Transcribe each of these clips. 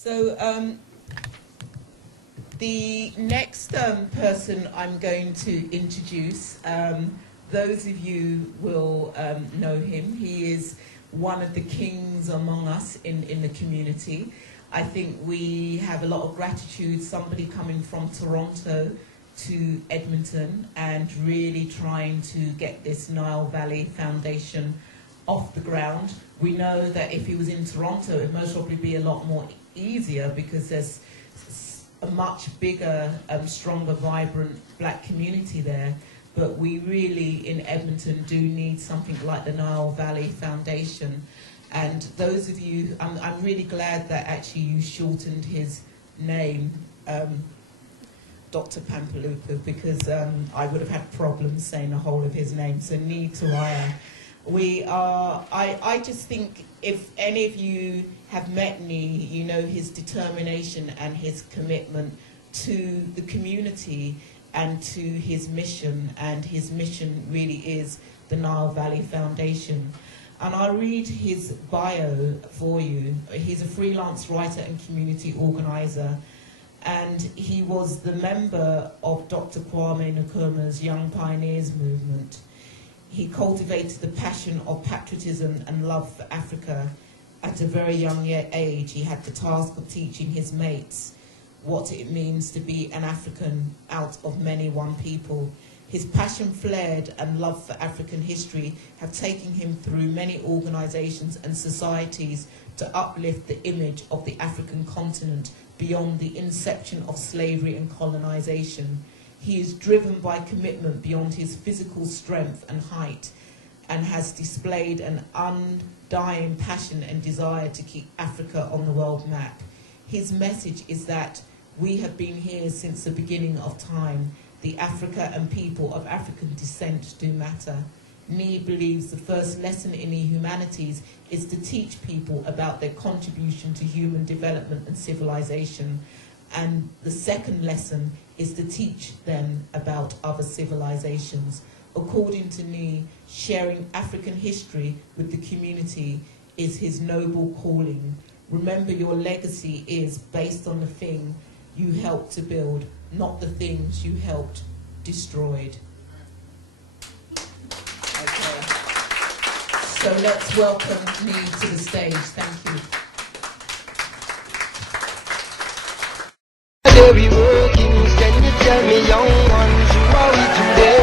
So the next person I'm going to introduce, those of you will know him. He is one of the kings among us in the community. I think we have a lot of gratitude, somebody coming from Toronto to Edmonton and really trying to get this Nile Valley Foundation off the ground. We know that if he was in Toronto, it would most probably be a lot more easier because there's a much bigger, stronger, vibrant black community there. But we really, in Edmonton, do need something like the Nile Valley Foundation. And those of you, I'm really glad that actually you shortened his name, Dr. Pampalupu, because I would have had problems saying the whole of his name. So Ni Tuaya. I just think if any of you have met Ni, you know his determination and his commitment to the community and to his mission, and his mission really is the Nile Valley Foundation. And I'll read his bio for you. He's a freelance writer and community organizer, and he was the member of Dr. Kwame Nkrumah's Young Pioneers movement. He cultivated the passion of patriotism and love for Africa at a very young age. He had the task of teaching his mates what it means to be an African out of many one people. His passion, flared, and love for African history have taken him through many organizations and societies to uplift the image of the African continent beyond the inception of slavery and colonization. He is driven by commitment beyond his physical strength and height, and has displayed an undying passion and desire to keep Africa on the world map. His message is that we have been here since the beginning of time. The Africa and people of African descent do matter. Ni believes the first lesson in the humanities is to teach people about their contribution to human development and civilization. And the second lesson is to teach them about other civilizations. According to Ni, sharing African history with the community is his noble calling. Remember, your legacy is based on the thing you helped to build, not the things you helped destroyed. Okay. So let's welcome Ni to the stage. Thank you. We working, can you tell me, young ones, who are we today?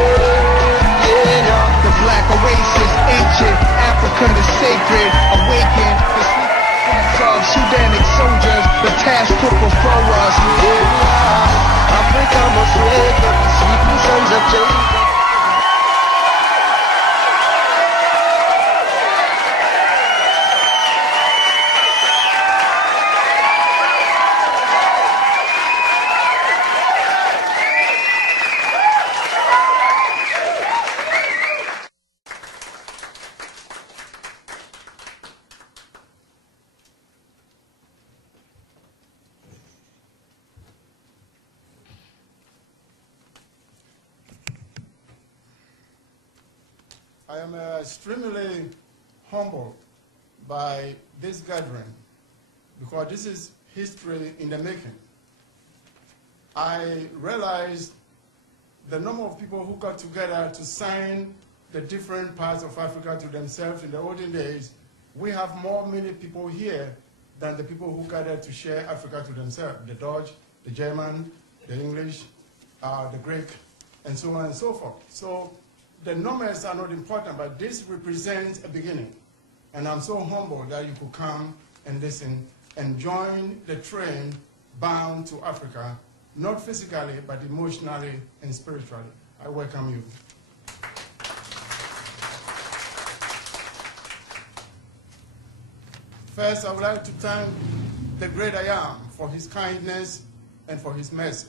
Yeah, no. The black oasis, ancient Africa is sacred, awaken the streets of Sudanic soldiers, the task put before us. Here we are, Africa must wake up, the sleeping sons of Jacob. I am extremely humbled by this gathering because this is history in the making. I realized the number of people who got together to sign the different parts of Africa to themselves in the olden days. We have more many people here than the people who gathered to share Africa to themselves, the Dutch, the German, the English, the Greek, and so on and so forth. So the numbers are not important, but this represents a beginning. And I'm so humbled that you could come and listen and join the train bound to Africa, not physically, but emotionally and spiritually. I welcome you. First, I would like to thank the great I Am for his kindness and for his mercy.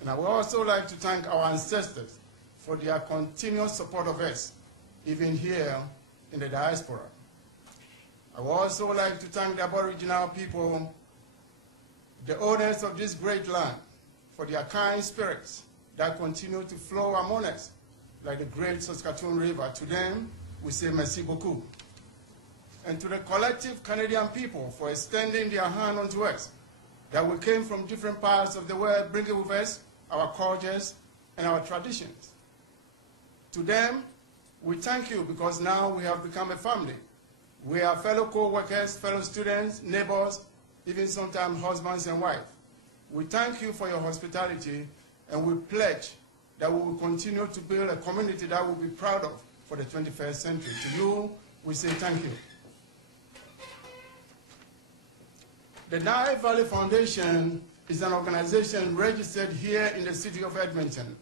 And I would also like to thank our ancestors for their continuous support of us, even here in the diaspora. I would also like to thank the Aboriginal people, the owners of this great land, for their kind spirits that continue to flow among us, like the great Saskatoon River. To them, we say merci beaucoup. and to the collective Canadian people for extending their hand unto us, that we came from different parts of the world, bringing with us our cultures and our traditions. To them, we thank you because now we have become a family. We are fellow co-workers, fellow students, neighbors, even sometimes husbands and wives. We thank you for your hospitality, and we pledge that we will continue to build a community that we'll be proud of for the 21st century. To you, we say thank you. The Nile Valley Foundation is an organization registered here in the city of Edmonton.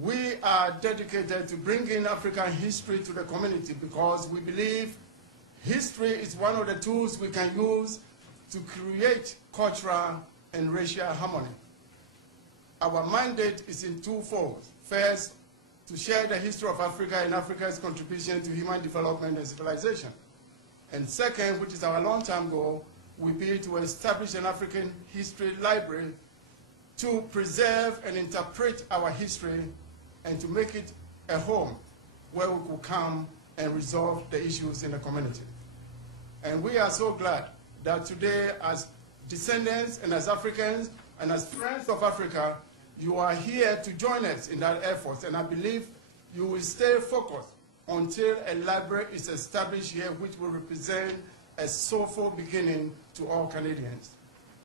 We are dedicated to bringing African history to the community because we believe history is one of the tools we can use to create cultural and racial harmony. Our mandate is in twofold. First, to share the history of Africa and Africa's contribution to human development and civilization. And second, which is our long-term goal, will be to establish an African history library to preserve and interpret our history and to make it a home where we could come and resolve the issues in the community. And we are so glad that today, as descendants and as Africans and as friends of Africa, you are here to join us in that effort. And I believe you will stay focused until a library is established here which will represent a soulful beginning to all Canadians.